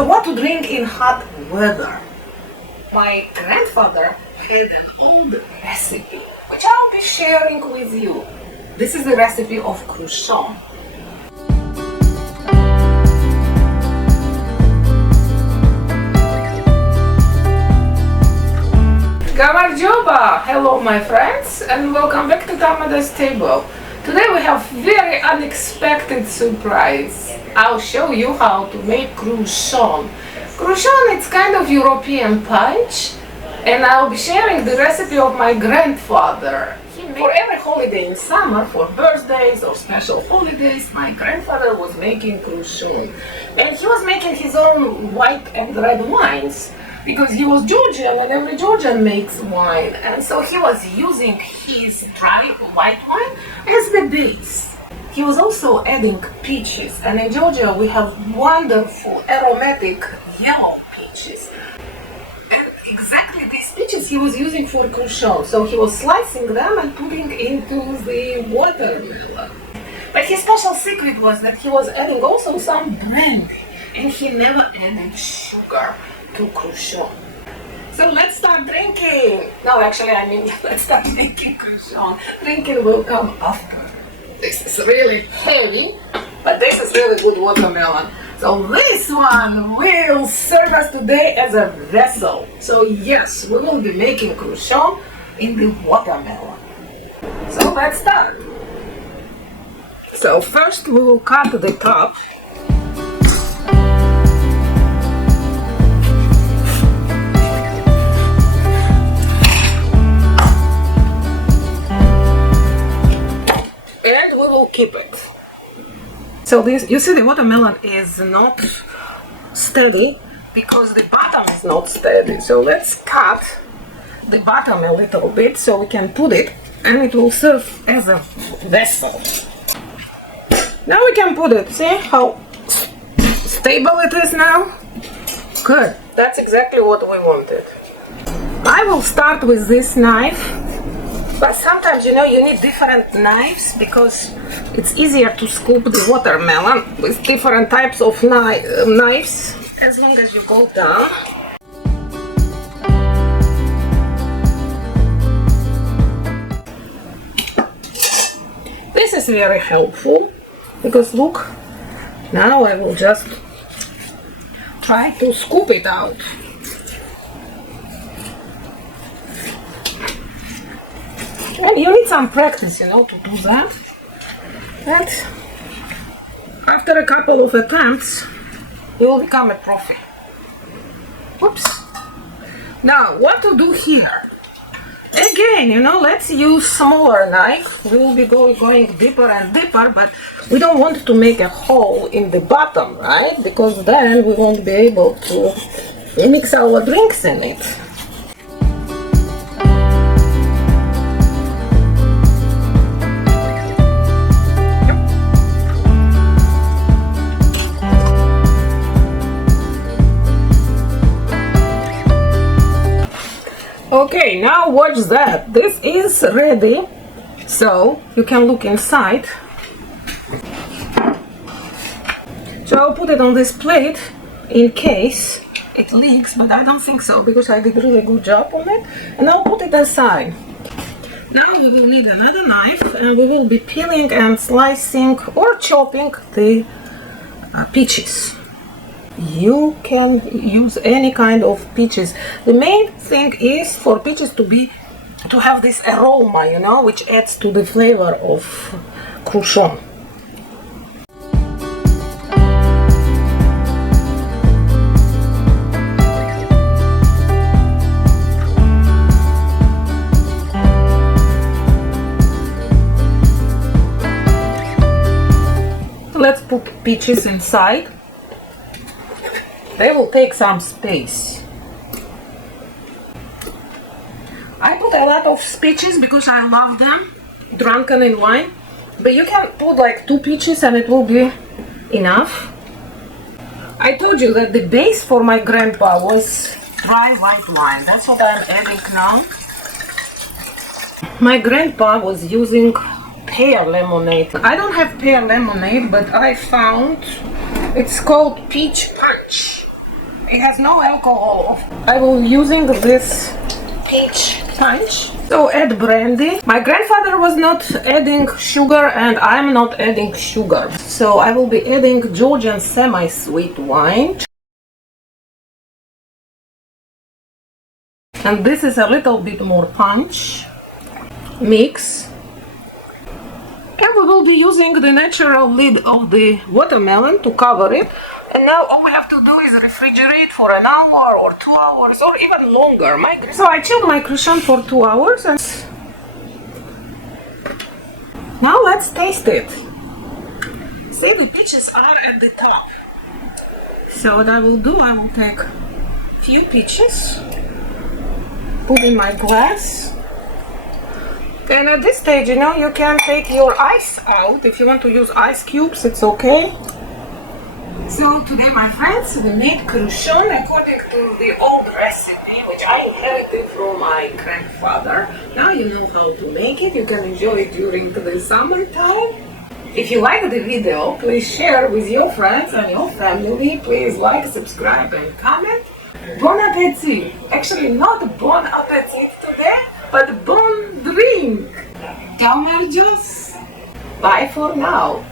So what to drink in hot weather? My grandfather had an old recipe, which I'll be sharing with you. This is the recipe of Cruchon. Gamarjoba! Hello my friends and welcome back to Tamada's table. Today we have very unexpected surprise. I'll show you how to make Cruchon. Cruchon is kind of European punch, and I'll be sharing the recipe of my grandfather. For every holiday in summer, for birthdays or special holidays, my grandfather was making Cruchon. And he was making his own white and red wines, because he was Georgian and every Georgian makes wine. And so he was using his dry white wine as the base. He was also adding peaches, and in Georgia we have wonderful aromatic yellow peaches. And exactly these peaches he was using for Cruchon. So he was slicing them and putting into the watermelon. But his special secret was that he was adding also some brandy, and he never added sugar to Cruchon. So let's start drinking. No, actually, I mean, let's start making Cruchon. Drinking will come after. This is really heavy, but this is really good watermelon. So this one will serve us today as a vessel. So yes, we will be making Cruchon in the watermelon. So let's start. So first we will cut the top. And we will keep it. So this, you see, the watermelon is not steady because the bottom is not steady. So let's cut the bottom a little bit so we can put it, and it will serve as a vessel. Now we can put it. See how stable it is now? Good. That's exactly what we wanted. I will start with this knife. But sometimes, you know, you need different knives because it's easier to scoop the watermelon with different types of knives as long as you go down. This is very helpful because look, now I will just try to scoop it out. And you need some practice, you know, to do that. And after a couple of attempts, you will become a profi. Oops. Now, what to do here? Again, you know, let's use smaller knife. We will be going deeper and deeper, but we don't want to make a hole in the bottom, right? Because then we won't be able to mix our drinks in it. Okay, now watch that. This is ready, so you can look inside. So I'll put it on this plate in case it leaks, but I don't think so because I did a really good job on it. And I'll put it aside. Now we will need another knife, and we will be peeling and slicing or chopping the peaches. You can use any kind of peaches. The main thing is for peaches to have this aroma, you know, which adds to the flavor of Cruchon. Let's put peaches inside. They will take some space. I put a lot of peaches because I love them, drunken in wine. But you can put like 2 peaches and it will be enough. I told you that the base for my grandpa was dry white wine. That's what I'm adding now. My grandpa was using pear lemonade. I don't have pear lemonade, but I found it's called peach punch. It has no alcohol. I will using this peach punch. So add brandy. My grandfather was not adding sugar and I'm not adding sugar. So I will be adding Georgian semi-sweet wine. And this is a little bit more punch. Mix. And we will be using the natural lid of the watermelon to cover it. And now all we have to do is refrigerate for an hour or 2 hours or even longer. So I chilled my Cruchon for 2 hours and now let's taste it. See, the peaches are at the top. So what I will do, I will take a few peaches, put in my glass. And at this stage, you know, you can take your ice out. If you want to use ice cubes, it's okay. So today, my friends, we made Cruchon according to the old recipe, which I inherited from my grandfather. Now you know how to make it. You can enjoy it during the summertime. If you like the video, please share with your friends and your family. Please like, subscribe, and comment. Bon appetit! Actually, not bon appetit today, but bon drink. Ciao, Marjos. Bye for now.